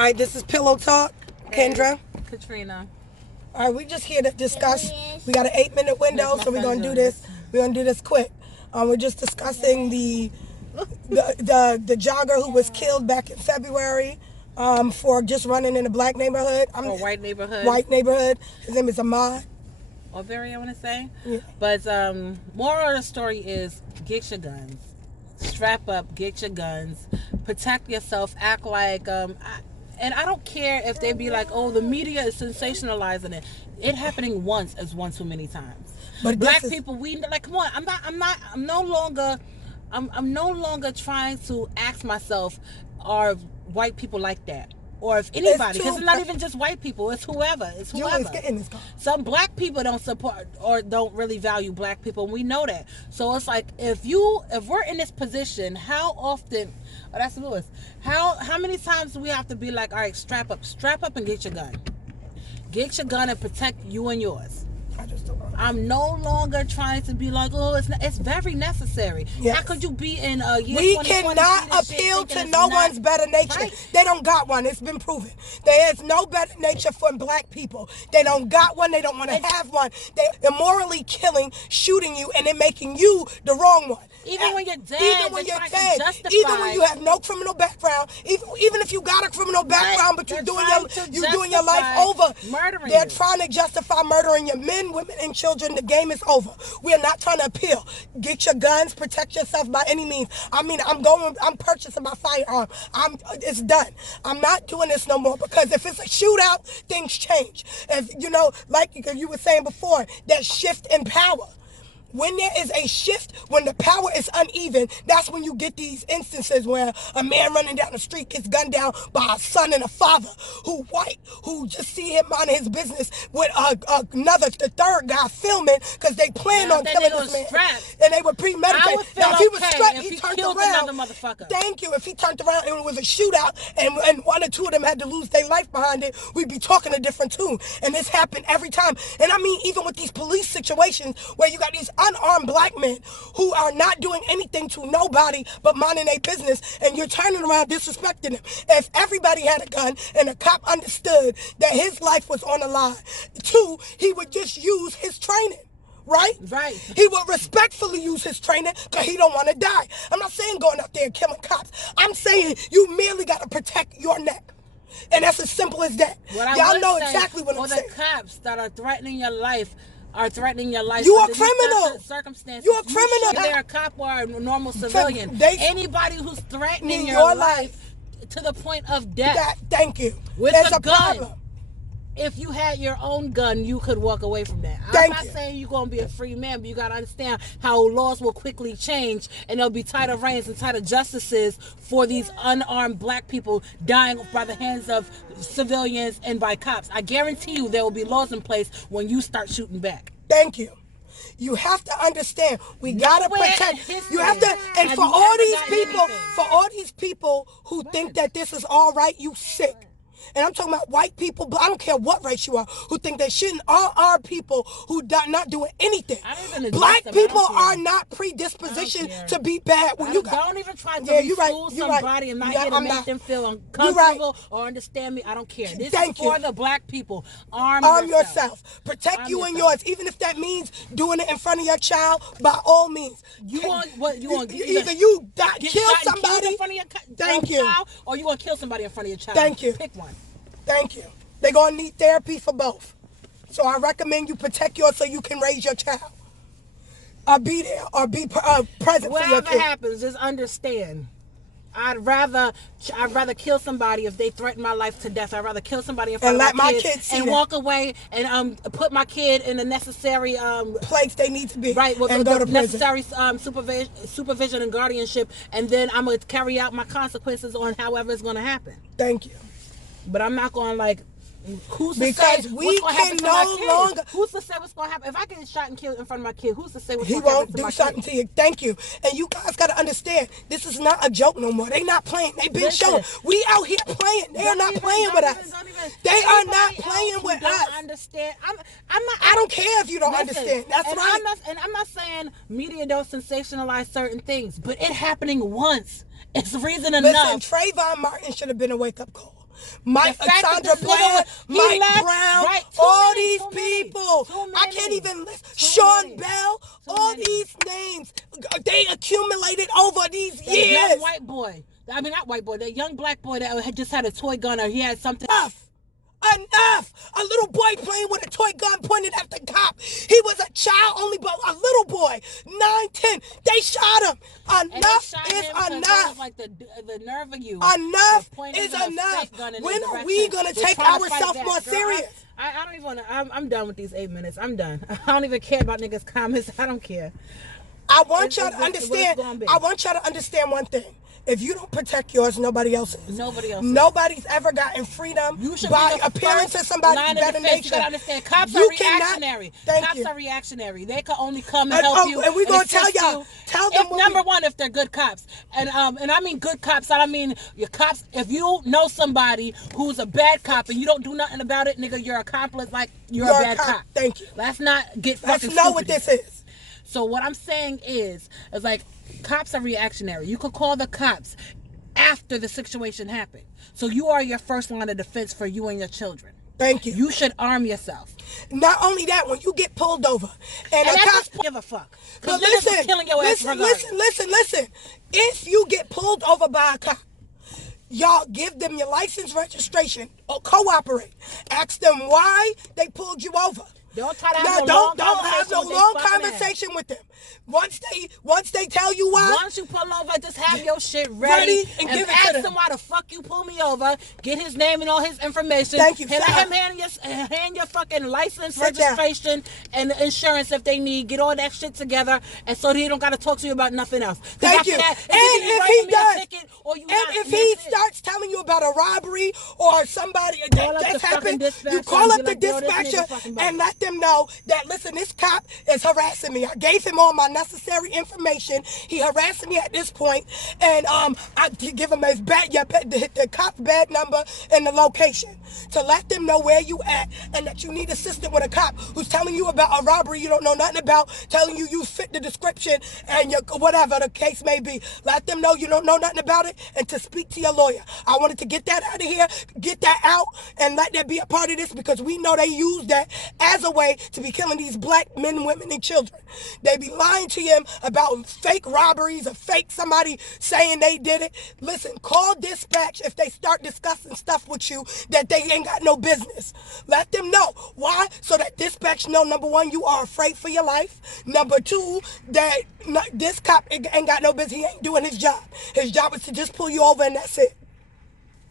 right, this is Pillow Talk. Kendra. Katrina. All right, we just here to discuss. We got an 8-minute window, so we're gonna do this. We're gonna do this quick. We're just discussing the jogger who was killed back in February for just running in a black neighborhood. Or white neighborhood. White neighborhood. His name is Amaud. Arbery, I want to say. Yeah. But moral of the story is get your guns. Strap up, get your guns. Protect yourself. Act like... and I don't care if they be like, oh, the media is sensationalizing it. It happening once is one too many times. But black people, we like, come on. I'm no longer trying to ask myself, are white people like that? Or if anybody, because it's not even just white people, it's whoever. It's whoever. Some black people don't support or don't really value black people, and we know that. So it's like, if we're in this position, how often? Oh, that's Lewis. How many times do we have to be like, all right, strap up and get your gun. Get your gun and protect you and yours. I'm no longer trying to be like, oh, it's very necessary. Yes. How could you be in a year We cannot appeal to no one's better nature. Right. They don't got one. It's been proven. There is no better nature for black people. They don't got one. They don't want to have one. They're immorally killing, shooting you, and then making you the wrong one. Even when you're dead. Even when you're dead. Even when you have no criminal background. Even if you got a criminal background, but you're doing your life over. Murdering. They're trying to justify murdering your men, women, and children. The game is over. We are not trying to appeal. Get your guns. Protect yourself by any means. I mean, I'm purchasing my firearm. It's done. I'm not doing this no more, because if it's a shootout, things change. If like you were saying before, that shift in power. When there is a shift, when the power is uneven, that's when you get these instances where a man running down the street gets gunned down by a son and a father who just see him minding his business with the third guy filming, because they planned on killing this man. And they were premeditated. Now, if he was strapped, he turned around. Thank you. If he turned around and it was a shootout and one or two of them had to lose their life behind it, we'd be talking a different tune. And this happened every time. And I mean, even with these police situations where you got these unarmed black men who are not doing anything to nobody but minding their business, and you're turning around disrespecting them. If everybody had a gun and a cop understood that his life was on the line, too, he would just use his training. Right? Right. He would respectfully use his training because he don't want to die. I'm not saying going out there and killing cops. I'm saying you merely got to protect your neck. And that's as simple as that. Y'all know exactly what I'm saying. For the cops that are threatening your life, you are criminal. Circumstances. You are criminal. They're a cop or a normal civilian. Anybody who's threatening your life to the point of death. Thank you. With a gun. Problem. If you had your own gun, you could walk away from that. I'm not saying you're going to be a free man, but you got to understand how laws will quickly change, and there'll be tighter reins and tighter justices for these unarmed black people dying by the hands of civilians and by cops. I guarantee you there will be laws in place when you start shooting back. Thank you. You have to understand, we gotta protect. You have to, and for all these people who think that this is all right, you sick. And I'm talking about white people, but I don't care what race you are, who think they shouldn't. All are people who not doing anything. Black people are not predispositioned to be bad. When you don't even try to fool somebody and not get to make them feel uncomfortable or understand me. I don't care. This is for the black people. Arm yourself. Protect you and yours, even if that means doing it in front of your child. By all means. You want either you kill somebody in front of your child, or you want to kill somebody in front of your child. Thank you. Pick one. Thank you. They're going to need therapy for both. So I recommend you protect yours so you can raise your child. Or be there, or be present for your kid. Whatever happens, just understand. I'd rather kill somebody if they threaten my life to death. I'd rather kill somebody in front of my kids and walk away and put my kid in the necessary place they need to be. Right, with and the go to necessary supervision and guardianship, and then I'm gonna carry out my consequences on however it's gonna happen. Thank you. But I'm not going who's to because say we can no longer. Who's to say what's going to happen? If I get shot and killed in front of my kid, who's to say what's going to happen to my kid? He won't do something to you. Thank you. And you guys got to understand, this is not a joke no more. They not playing. They've been showing. We out here playing. They are not playing with us. They are not playing with us. Understand? I don't care if you don't understand. That's right. I'm not saying media don't sensationalize certain things, but it happening once. It's reason enough. Listen, Trayvon Martin should have been a wake-up call. Mike, Sandra Bland, Mike Brown, right, all these people. I can't even list. Sean Bell, all these names, they accumulated over these years. Young white boy. I mean, not white boy. That young black boy that had just had a toy gun, or he had something. Enough! A little boy playing with a toy gun pointed at the cop. He was a child only, but a little boy, 9, 10. They shot him. Enough is enough. Like the nerve of you. Enough is enough. When are we gonna take ourselves more serious? I don't even want to. I'm done with these 8 minutes. I'm done. I don't even care about niggas' comments. I don't care. I want y'all to understand. I want y'all to understand one thing. If you don't protect yours, nobody else is. Nobody's ever gotten freedom by appealing to somebody's better nature. You gotta understand, cops are reactionary. Cops are reactionary. They can only come and help you. And we're gonna tell y'all. Tell them number one, if they're good cops, and I mean good cops. I don't mean your cops. If you know somebody who's a bad cop and you don't do nothing about it, nigga, you're accomplice. Like you're a bad cop. Thank you. Let's not get fucking. Let's know what this is. So what I'm saying is like. Cops are reactionary. You could call the cops after the situation happened. So you are your first line of defense for you and your children. Thank you. You should arm yourself. Not only that, when you get pulled over and a cop give a fuck. But listen, listen. If you get pulled over by a cop, y'all give them your license, registration, or cooperate. Ask them why they pulled you over. Don't try to have no long conversation with them. Once they tell you why. Once you pull over, just have your shit ready and give it to them. Why the fuck you pull me over. Get his name and all his information. Thank you. And let him hand your fucking license, registration, and insurance if they need. Get all that shit together, and so they don't gotta talk to you about nothing else. Thank you. If he starts telling you about a robbery or somebody that's happened, you call up the dispatcher and let them know that, listen, this cop is harassing me. I gave him all my necessary information. He harassed me at this point, and I give him the cop's bag number and the location to let them know where you at and that you need assistance with a cop who's telling you about a robbery you don't know nothing about, telling you fit the description and whatever the case may be. Let them know you don't know nothing about it and to speak to your lawyer. I wanted to get that out of here, get that out, and let that be a part of this because we know they use that as a way to be killing these black men, women, and children. They be lying to him about fake robberies or fake somebody saying they did it. Listen, call dispatch if they start discussing stuff with you that they ain't got no business. Let them know. Why? So that dispatch know, number one, you are afraid for your life. Number two, that this cop ain't got no business. He ain't doing his job. His job is to just pull you over and that's it.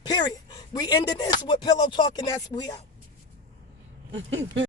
Period. We ended this with pillow talk and we out.